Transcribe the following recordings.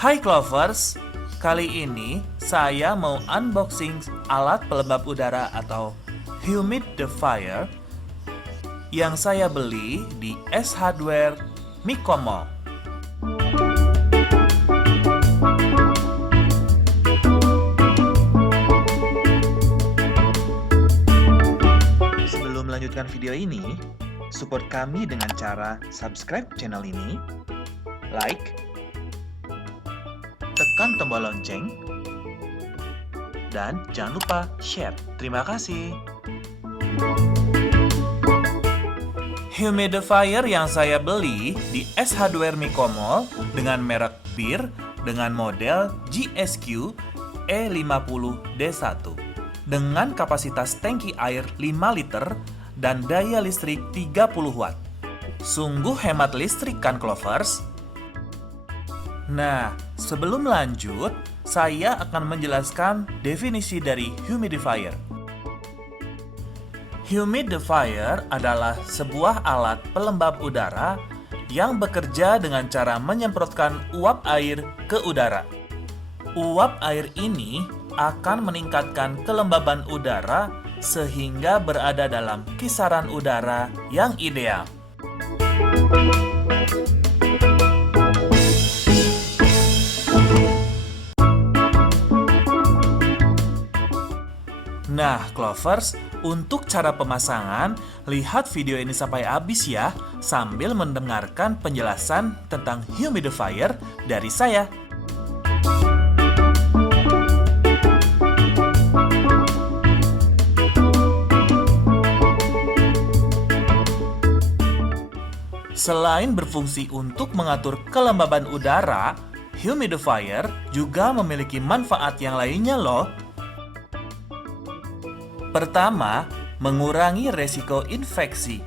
Hai Clovers, kali ini saya mau unboxing alat pelembab udara atau humidifier yang saya beli di S Hardware Miko Mall. Sebelum melanjutkan video ini, support kami dengan cara subscribe channel ini, like, tekan tombol lonceng, dan jangan lupa share. Terima kasih. Humidifier yang saya beli di S Hardware Miko Mall dengan merek Beer dengan model GSQ E50D1 dengan kapasitas tangki air 5 liter dan daya listrik 30 watt. Sungguh hemat listrik kan, Clovers? Nah, sebelum lanjut, saya akan menjelaskan definisi dari humidifier. Humidifier adalah sebuah alat pelembab udara yang bekerja dengan cara menyemprotkan uap air ke udara. Uap air ini akan meningkatkan kelembaban udara sehingga berada dalam kisaran udara yang ideal. Nah, Clovers, untuk cara pemasangan, lihat video ini sampai habis ya, sambil mendengarkan penjelasan tentang humidifier dari saya. Selain berfungsi untuk mengatur kelembaban udara, humidifier juga memiliki manfaat yang lainnya loh. Pertama, mengurangi resiko infeksi.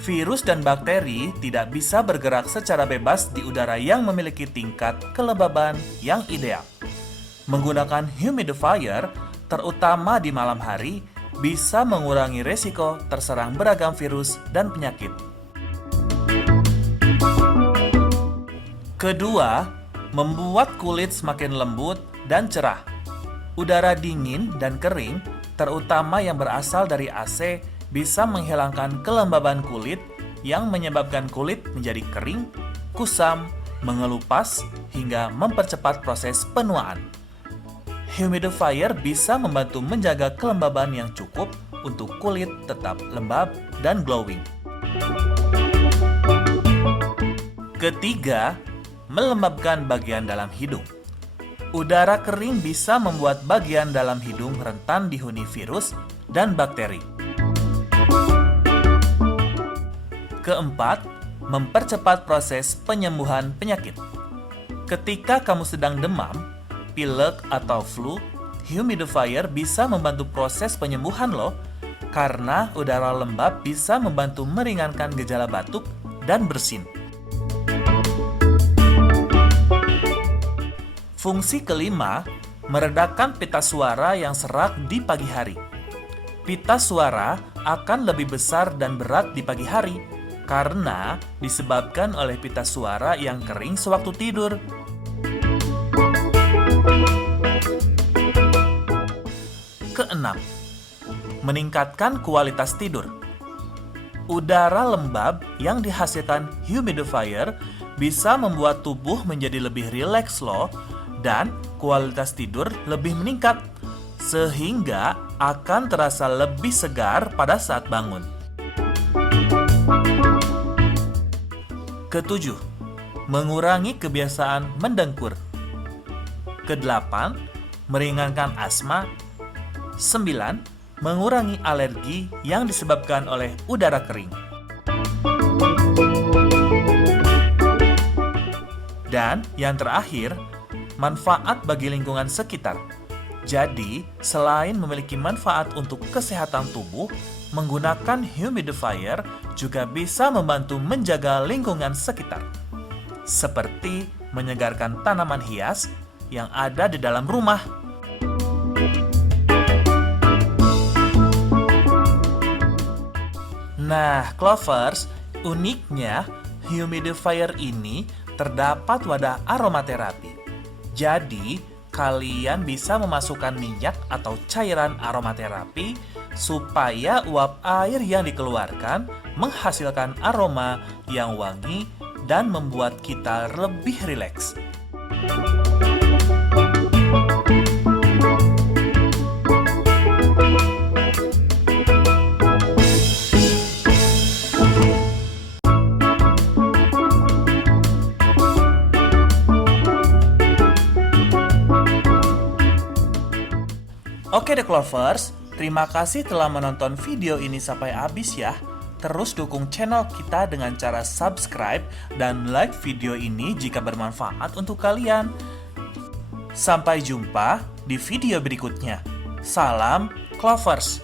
Virus dan bakteri tidak bisa bergerak secara bebas di udara yang memiliki tingkat kelembaban yang ideal. Menggunakan humidifier, terutama di malam hari, bisa mengurangi resiko terserang beragam virus dan penyakit. Kedua, membuat kulit semakin lembut dan cerah. Udara dingin dan kering, terutama yang berasal dari AC, bisa menghilangkan kelembaban kulit yang menyebabkan kulit menjadi kering, kusam, mengelupas, hingga mempercepat proses penuaan. Humidifier bisa membantu menjaga kelembaban yang cukup untuk kulit tetap lembab dan glowing. Ketiga, melembabkan bagian dalam hidung. Udara kering bisa membuat bagian dalam hidung rentan dihuni virus dan bakteri. Keempat, mempercepat proses penyembuhan penyakit. Ketika kamu sedang demam, pilek atau flu, humidifier bisa membantu proses penyembuhan loh, karena udara lembab bisa membantu meringankan gejala batuk dan bersin. Fungsi kelima, meredakan pita suara yang serak di pagi hari. Pita suara akan lebih besar dan berat di pagi hari karena disebabkan oleh pita suara yang kering sewaktu tidur. Keenam, meningkatkan kualitas tidur. Udara lembab yang dihasilkan humidifier bisa membuat tubuh menjadi lebih rileks loh, dan kualitas tidur lebih meningkat, sehingga akan terasa lebih segar pada saat bangun. Ketujuh, mengurangi kebiasaan mendengkur. Kedelapan, meringankan asma. 9, mengurangi alergi yang disebabkan oleh udara kering. Dan yang terakhir, manfaat bagi lingkungan sekitar. Jadi, selain memiliki manfaat untuk kesehatan tubuh, menggunakan humidifier juga bisa membantu menjaga lingkungan sekitar. Seperti menyegarkan tanaman hias yang ada di dalam rumah. Nah, Clovers, uniknya humidifier ini terdapat wadah aromaterapi. Jadi, kalian bisa memasukkan minyak atau cairan aromaterapi supaya uap air yang dikeluarkan menghasilkan aroma yang wangi dan membuat kita lebih rileks. Oke deh Clovers, terima kasih telah menonton video ini sampai habis ya. Terus dukung channel kita dengan cara subscribe dan like video ini jika bermanfaat untuk kalian. Sampai jumpa di video berikutnya. Salam Clovers.